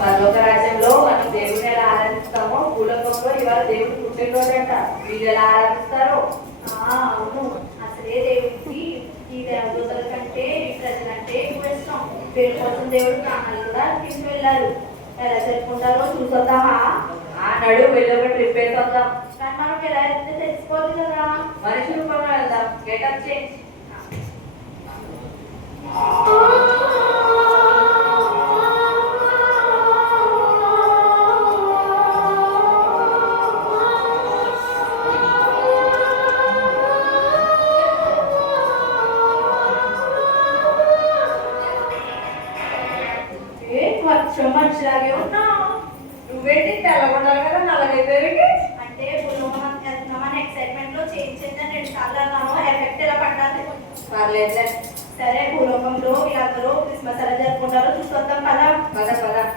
పరలోక రాజ్యంలో మనం దేవుని ఎలా ఆరాధిస్తామో భూలోకంలో ఇవాళ దేవుడు పుట్టినరోజంట. వీళ్ళు ఎలా ఆరాధిస్తారో. అవును, అసలే దేవుడికి ఈ దేవదూతల కంటే ఈ ప్రజలంటే ఎక్కువ ఇష్టం. వీళ్ళ కోసం దేవుడు ప్రాణాలు కూడా తీసుకువెళ్ళారు. ఎలా జరుపుకుంటారో చూసొద్దామా? నడు వెళ్ళి ఒక ట్రిప్ వేసొద్దాం. కానీ మనకి ఎలా అయితే తెలిసిపోతుంది కదా. మనిషి రూపంలో వెళ్దాం. Getup change. వర్షం మంచిలాగే ఉన్నా. నువ్వేంటి తెల్లగొండాలి కదా నల్లగైపోయి. అంటే మనం వెళ్తున్నామని ఎక్సైట్మెంట్ లో చేంజ్ చేద్దాం. 2 సార్లు అన్నాము, ఎఫెక్ట్ ఎలా పడ్డాలి. పర్లేదులే. సరే, భూలోకంలో వీళ్ళందరూ క్రిస్మస్ ఎలా జరుపుకుంటారో చూసొద్దాం కదా. పద పద.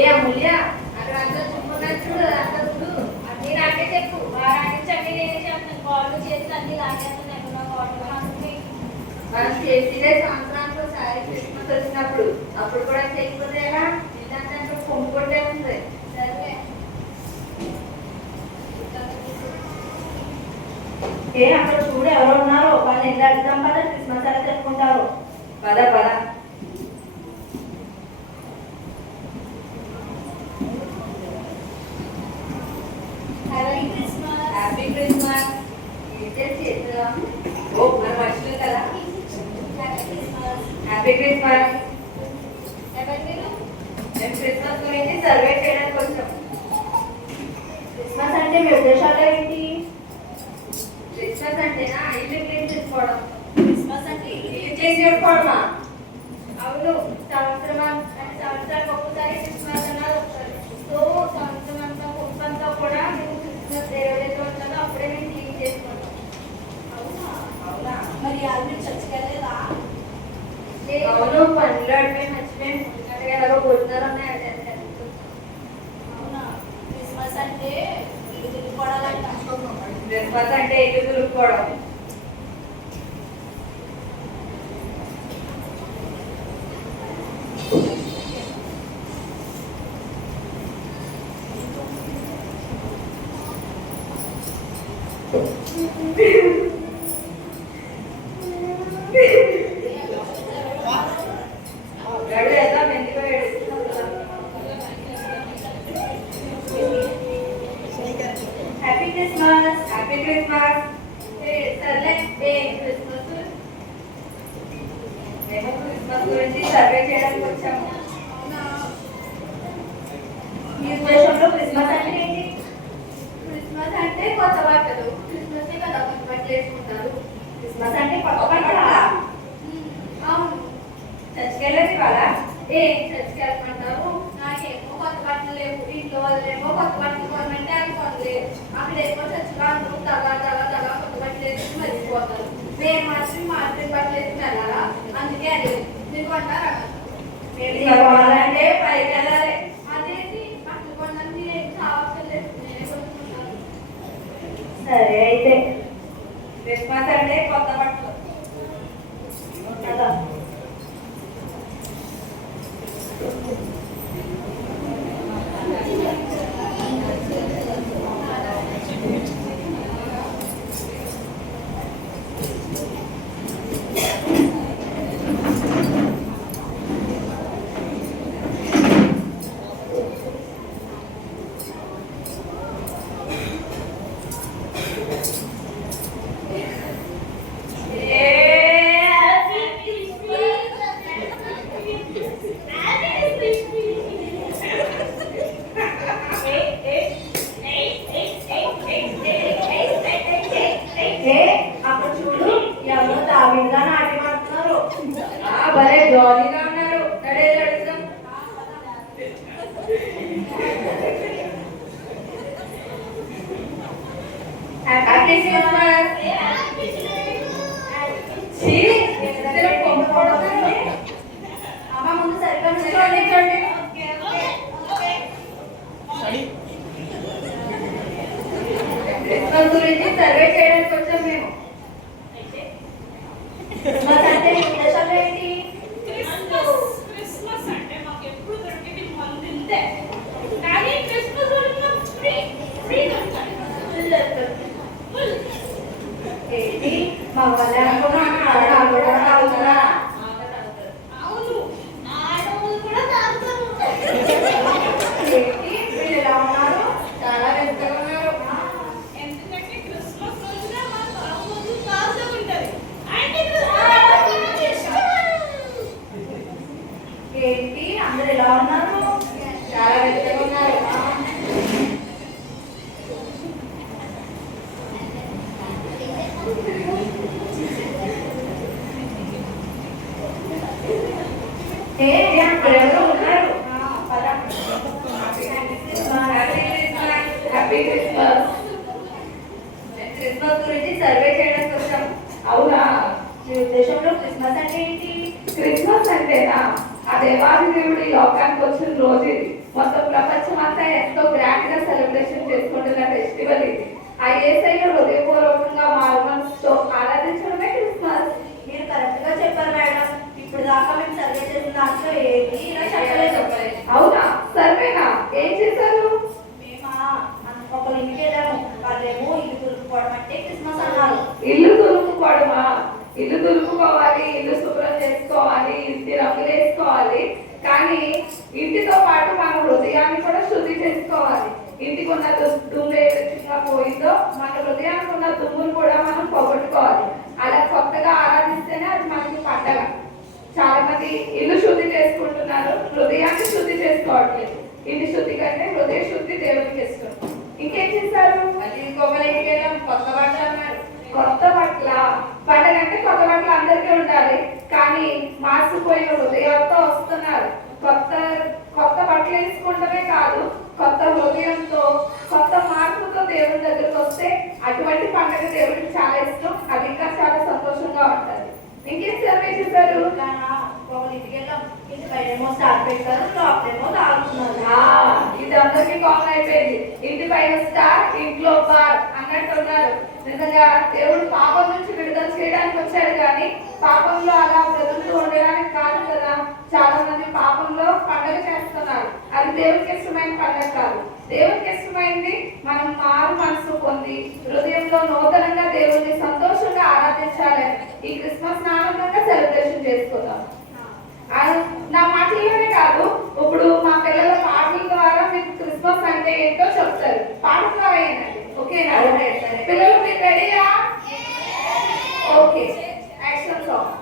ఏ అమూల్య, అక్కడ అంతా చుట్టుకున్నాడు చూడు. అంతా చూడు. అన్ని నాకే చెప్పు. వారానికి అన్ని నేనే చెప్తాను. కాళ్ళు చేసి అన్ని లాగేస్తాను. ఎక్కడో కాళ్ళు మాత్రమే. మనం చేసిదే సంవత్సరానికి ఒకసారి క్రిస్మస్ వచ్చినప్పుడు. అప్పుడు కూడా చేయకపోతే ఎలా? ఇదంతా పొంగు కొట్టే ఉంది. సరే, అక్కడ చూడు ఎవరు ఉన్నారో. వాళ్ళు ఎంత అడుగుతాం కదా క్రిస్మస్ ఎలా జరుపుకుంటారో. పద పద. Happy Christmas. Happy Christmas. చేద్దాం. ఓ మన మనుషులు కదా. Happy Christmas. Happy Christmas. ఎవరు మీరు? మేము క్రిస్మస్ గురించి సర్వే చేయడానికి వచ్చాం. క్రిస్మస్ అంటే మీ ఉద్దేశాలు ఏంటి? క్రిస్మస్ అంటేనా ఇల్లు క్లీన్ చేసుకోవడం. క్రిస్మస్ అంటే ఇల్లు క్లీన్ చేసుకోవడమా? అవును, సంవత్సరానికి ఒక్కసారి క్రిస్మస్ అన్నది వస్తుంది. సో సంవత్సరం అంతా కుప్పంతా కూడా మేము క్రిస్మస్ ఏదైతే ఉంటుందో అప్పుడే మేము క్లీన్ చేసుకుంటాం. అవునా? మరి వాళ్ళు చర్చికి వెళ్ళలేదా? అవును, పనులు అడిపోయి మర్చిపోయి ఎందుకంటే ఎలాగో భోజనాలు ఉన్నాయి. అవునా? క్రిస్మస్ అంటే ఇల్లు తిరుగుకోవడాలంట. క్రిస్మస్ అంటే ఇల్లు దులుపుకోవడం. గడు ఎలా ఎందుకో ఏడుస్తున్నావు కదా. Happy Christmas. Happy Christmas. సర్లే, క్రిస్మస్ మేము క్రిస్మస్ గురించి సర్వే చేయడానికి వచ్చాము. మీ ఉద్దేశంలో క్రిస్మస్ అంటే ఏంటి? క్రిస్మస్ అంటే కొత్త బట్టలు. క్రిస్మస్ కదా కొత్త బట్టలు వేసుకుంటారు. క్రిస్మస్ అంటే కొత్త బట్టల. అవును. చర్చికి వెళ్ళేది ఇవాళ. చర్చికి వెళ్ళమంటారు. నాకేమో కొత్త బట్టలు లేవు. ఇంట్లో వాళ్ళేమో కొత్త బట్టలు కొనమంటే అవి కొనలేదు. అక్కడ ఎక్కువ చర్చిలో అందరూ దగా కొత్త బట్టలు వేసుకుని మర్చిపోతారు. మేము మాత్రం మార్చిన బట్టలు వేసుకుని వెళ్ళాలా? అందుకే అది మీరు కొంటారా? కావాలంటే పైకి వెళ్ళాలి. అదేంటి బట్టలు కొనడానికి నేను కావాల్సలేదు. నేనే కొనుక్కుంటాను. సరే అయితే క్రిస్మస్ అంటే కొత్త బట్టలు కదా. అక్కడ చూడు ఎవరో దావిగా నాట్యం ఆడుతున్నారు. భలే జాలీగా ఉన్నారు. అడుగుదాం. Happy Christmas. అమ్మ చూడండి చూడండి. క్రిస్మస్ గురించి సర్వే చేయడానికి వచ్చాం మేము. క్రిస్మస్ అంటే మీ ఉద్దేశంలో ఏంటి? క్రిస్మస్ అంటే మాకు ఎప్పుడు దొరికేది మంది ఇంతే. కానీ క్రిస్మస్ వరకు మాకు ఫ్రీ ఫ్రీ దొరుకుతాయి. ఫుల్ ఏంటి మా వాళ్ళ అనుకున్నా కూడా తాగుతున్నారా? అవును, ఆడవాళ్ళు కూడా తాగుతారు. ఏంటి వీళ్ళు ఎలా ఉన్నారు? చాలా వెనుకగా ఉన్నారు. ఎందుకంటే క్రిస్మస్ రోజున మా తాగుబోతు తాజా ఉంటది. అంటే క్రిస్మస్ ఇష్టం. ఏంటి అందరు ఎలా ఉన్నారు? చాలా వెనుకగా ఉన్నారు. ఎవరో ఉన్నారు. పద. Happy Christmas. క్రిస్మస్ గురించి సర్వే చేయడానికి వచ్చాం. అవునా? మీ ఉద్దేశంలో క్రిస్మస్ అంటే ఏంటి? క్రిస్మస్ అంటేనా ఆ దేవాది దేవుడు ఈ లోకానికి వచ్చిన రోజు ఇది. మొత్తం ప్రపంచం అంతా ఎంతో గ్రాండ్ గా సెలబ్రేషన్ చేసుకుంటున్న ఫెస్టివల్ ఇది. ఆ యేసయ్య హృదయపూర్వకంగా మారు మనసుతో ఆరాధించడమే క్రిస్మస్. మీరు కరెక్ట్ గా చెప్పారు మేడం. ఇప్పుడు దాకా మేము సర్వే చేసిన దాంట్లో ఏది ఇలా చెప్పలేదు. అవునా? సర్వేనా? ఏం చేశారు? మేమా ఒకరి ఇంటికి వెళ్ళాము. వాళ్ళేమో ఇల్లు దులుపుకోవడం అంటే క్రిస్మస్ అన్నారు. ఇల్లు దులుపుకోవడమా? ఇల్లు దులుపుకోవాలి, ఇల్లు శుభ్రం చేసుకోవాలి, ఇంటి రంగులు వేసుకోవాలి. కానీ ఇంటితో పాటు మన హృదయాన్ని కూడా శుద్ధి చేసుకోవాలి. ఇంటికి ఉన్న దుమ్ము ఏ విధంగా పోయిందో మన హృదయానికి ఉన్న దుమ్మును కూడా మనం పోగొట్టుకోవాలి. అలా కొత్తగా ఆరాధిస్తేనే అది మనకి పండగ. చాలా మంది ఇల్లు శుద్ధి చేసుకుంటున్నారు, హృదయాన్ని శుద్ధి చేసుకోవట్లేదు. ఇంటి శుద్ధి కంటే హృదయ శుద్ధి దేవుడికి ఇష్టం. ఇంకేం చేశారు? మళ్ళీ ఇంకొకరి ఇంటికి వెళ్ళాం. కొత్త బట్టలు అన్నారు. కొత్త బట్టల పండగ అంటే కొత్త బట్టలు అందరికీ ఉండాలి. కానీ మార్చిపోయిన హృదయాలతో వస్తున్నారు. కొత్త కొత్త బట్టలు వేసుకుంటమే కాదు, కొత్త హృదయంతో కొత్త మార్పుతో దేవుడి దగ్గరికి వస్తే అటువంటి పండుగ దేవుడికి చాలా ఇష్టం. అది ఇంకా చాలా సంతోషంగా ఉంటుంది. ఇంకేం సర్వే చేశారు? ఒకరి ఇంటికి వెళ్ళాం. ఇంటి పైనేమో స్టార్ పెట్టారు, లోపలేమో తాగుతున్నారు. ఇది అందరికీ కామన్ అయిపోయింది. ఇంటి పైన స్టార్, ఇంట్లో బార్ అన్నట్టు ఉన్నారు. నిజంగా దేవుడు పాపం నుంచి విడుదల చేయడానికి వచ్చాడు కానీ పాపంలో అలా బ్రతుకుతూ ఉండడానికి కాదు కదా. చాలా మంది పాపంలో పండుగ చేస్తున్నారు. అది దేవుడికి ఇష్టమైన పండుగ కాదు. దేవుడికి ఇష్టమైంది మనం మారు మనసు పొంది హృదయంలో నూతనంగా దేవుడిని సంతోషంగా ఆరాధించాలని ఈ క్రిస్మస్ ఆనందంగా సెలబ్రేషన్ చేసుకుందాం. నా మాటల్లోనే కాదు, ఇప్పుడు మా పిల్లల పాటల ద్వారా మీకు క్రిస్మస్ అంటే ఏంటో చెప్తారు. పాట ద్వారా ఏంటంటే ఓకేనా? పిల్లలు మీరు రెడీయా? Okay, action song.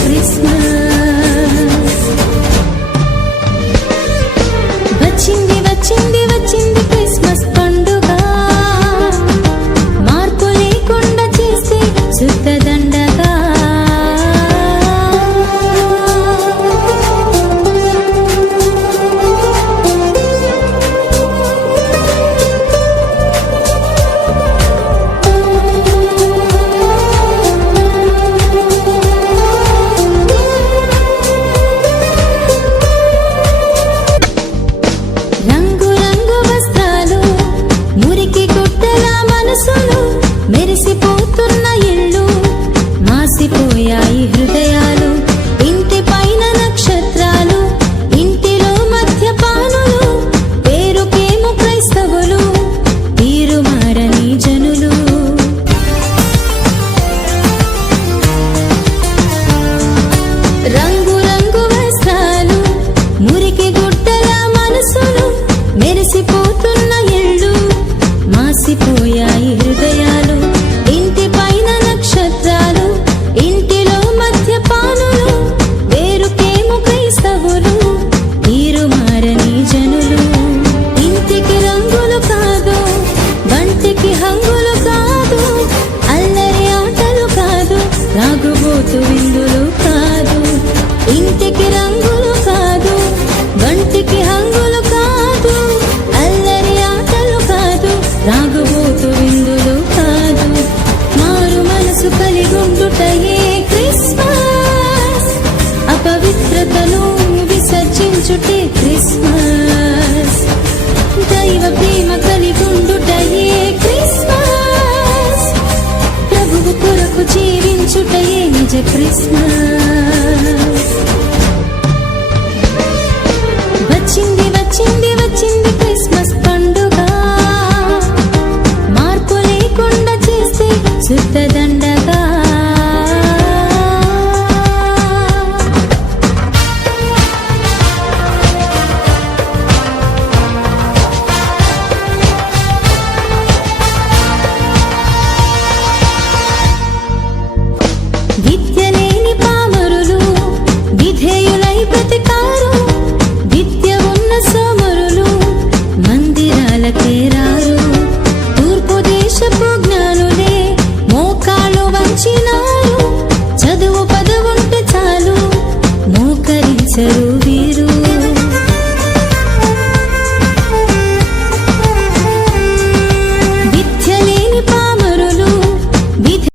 క్రిస్మస్. వచ్చింది వచ్చింది వచ్చింది క్రిస్మస్ పండుగ, మార్పు లేకుండా చేస్తే శుద్ధ దండగా. రంగు రంగు వస్త్రాలు, మురికి గుడ్డల మనసులు, మెరిసిపోతున్న ఇళ్ళు, మాసిపోయాయి హృదయాలు. ఇంటి పైన నక్షత్రాలు, ఇంటిలో మద్యపానులు, పేరుకేమో క్రైస్తవులు, తీరు మారని జనులు. రంగు రంగు వస్త్రాలు, మురికి గుడ్డల మనసులు, మెరిసిపోతున్న ఇళ్ళు, మాసిపోయాయి హృదయాలు. ఇంటి పైన నక్షత్రాలు, ఇంటిలో మద్యపానులు, పేరుకేమో క్రైస్తవులు, తీరు మారని జనులు. ఇంటికి రంగులు కాదు, వంటికి హంగులు కాదు, అల్లరి ఆటలు కాదు, తాగుబోతు విందులు కాదు. ఇంటికి రంగులు కాదు, వంటికి హంగులు కాదు, అల్లరి ఆటలు కాదు, తాగుబోతు విందులు కాదు. మారు మనసు కలిగుండుటయే క్రిస్మస్, అపవిత్రతను విసర్జించుటే క్రిస్మస్. దైవ ప్రేమ కలిగుండుటయే క్రిస్మస్, ప్రభువు కొరకు జీవించుటయే నిజ క్రిస్మస్.